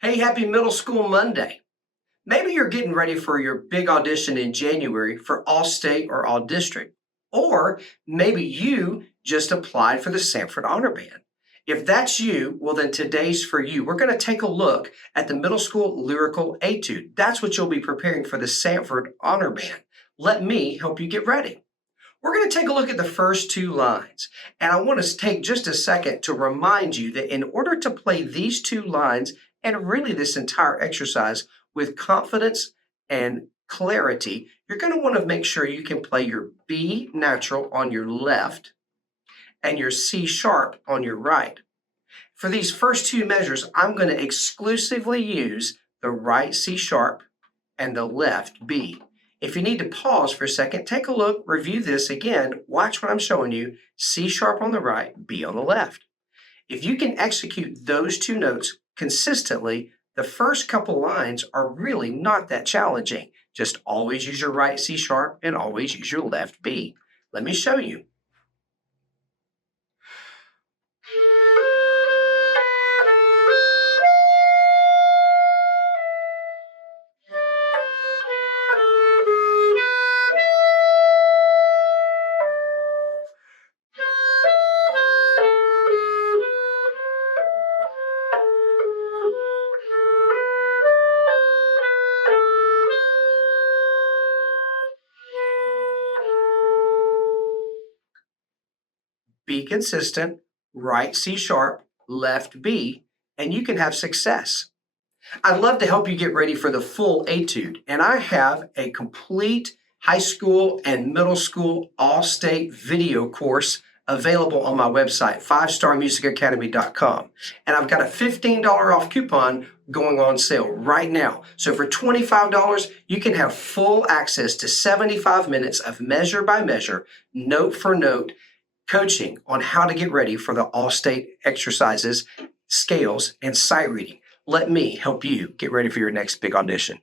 Hey, happy Middle School Monday. Maybe you're getting ready for your big audition in January for All State or All District. Or maybe you just applied for the Sanford Honor Band. If that's you, well, then today's for you. We're going to take a look at the Middle School Lyrical Etude. That's what you'll be preparing for the Sanford Honor Band. Let me help you get ready. We're going to take a look at the first two lines. And I want to take just a second to remind you that in order to play these two lines and really this entire exercise with confidence and clarity, you're going to want to make sure you can play your B natural on your left and your C sharp on your right. For these first two measures, I'm going to exclusively use the right C sharp and the left B. If you need to pause for a second, take a look, review this again, watch what I'm showing you, C sharp on the right, B on the left. If you can execute those two notes consistently, the first couple lines are really not that challenging. Just always use your right C sharp and always use your left B. Let me show you. Be consistent, right C sharp, left B, and you can have success. I'd love to help you get ready for the full etude, and I have a complete high school and middle school all-state video course available on my website, 5starmusicacademy.com. And I've got a $15 off coupon going on sale right now. So for $25, you can have full access to 75 minutes of measure by measure, note for note coaching on how to get ready for the all-state exercises, scales, and sight reading. Let me help you get ready for your next big audition.